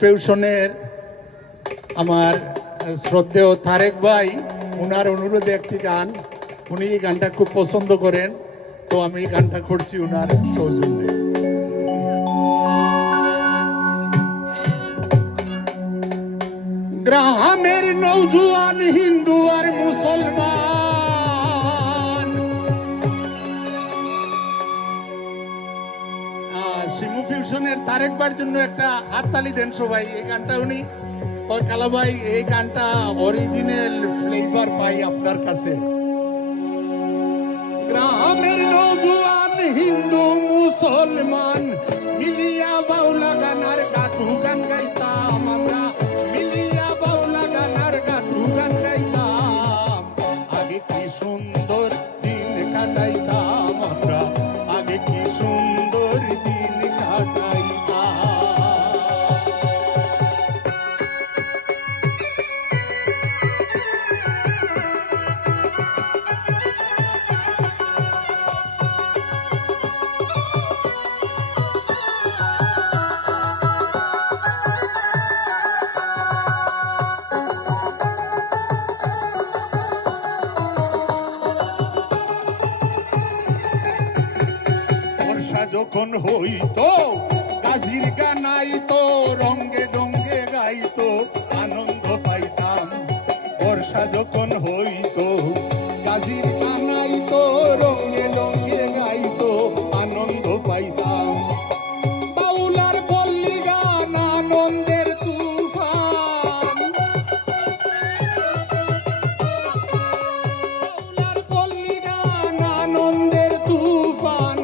ফিউশনের আমার শ্রদ্ধেয় তারেক ভাই, ওনার অনুরোধে একটি গান, উনি এই গানটা খুব পছন্দ করেন, তো আমি এই গানটা করছি ওনার সৌজন্যে। গ্রামের নৌজুয়ান হিন্দু আর মুসলমান, শিমু ফিউশনের তারেক ভাইয়ের জন্য একটা হাততালি দেন সবাই। এই গানটা উনি কালা ভাই, এই গানটা অরিজিনাল ফ্লেভার পাই আপনার কাছে। গ্রামের নৌজুয়ান হিন্দু মুসলমান মিলিয়া বাউলা গানার গাটু গান গাইতাম আমরা, মিলিয়া বাউলা গানার গাটু গান গাইতাম। আগে কি সুন্দর দিন কাটাইতাম আমরা, আগে কি সুন্দর দিন কাটাইতাম। যখন হইতো কাজির গানাইতো, রঙ্গে ডঙ্গে গাইতো, আনন্দ পাইতাম। বর্ষা যখন হইতো কাজির গানাইতো, রঙ্গে ডঙ্গে গাইতো, আনন্দ পাইতাম। বাউলার পল্লী গান আনন্দের তুফান, বাউলার পল্লী গান আনন্দের তুফান।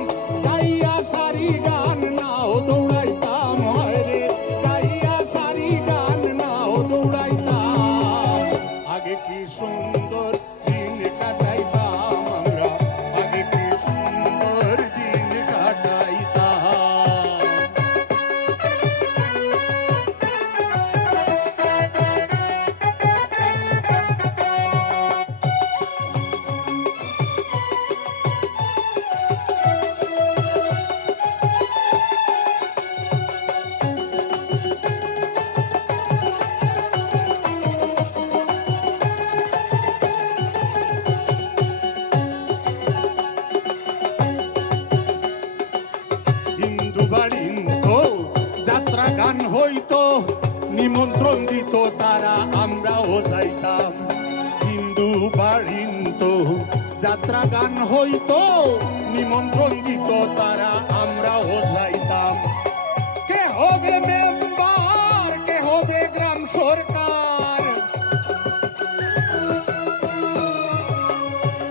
সারি গান নাও দৌড়াইতাম, হয়রে গাইয়া সারি গান নাও দৌড়াইতাম। আগে কি সুন্দর দিন কাটাইতাম আমরা, আগে কি সুন্দর দিন কাটাইতাম। যাত্রা গান হইতো, নিমন্ত্রণ দিত তারা, আমরাও যাইতাম। হিন্দু বাড়িতো যাত্রা গান হইতো, নিমন্ত্রণ দিত তারা, আমরাও যাইতাম। কে হবে মেম্বার, কে হবে গ্রাম সরকার,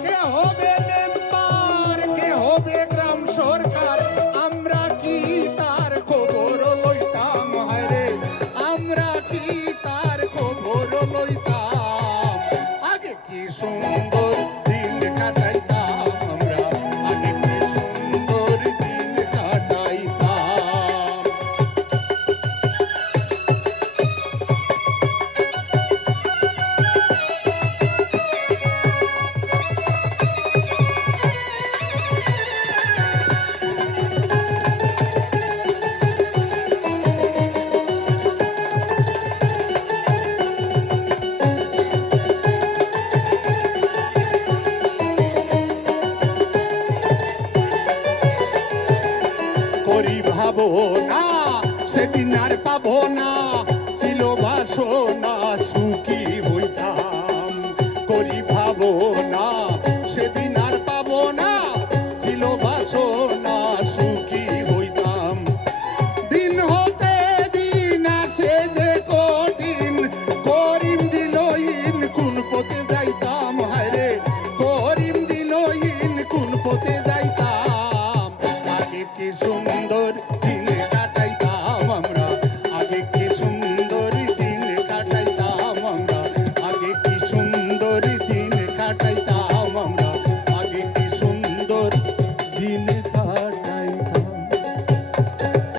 কে হবে মেম্বার, কে হবে গ্রাম সরকার, আমরা কি তার খবর লইতাম। হায়রে আমরা কি তার খবর লইতাম। আগে কি সুন্দর দিন কাটাইতাম আমরা, আগে কি সুন্দর দিন কাটাইতাম। ভাবো না সেদিন আর পাবো না, ছিল বাসনা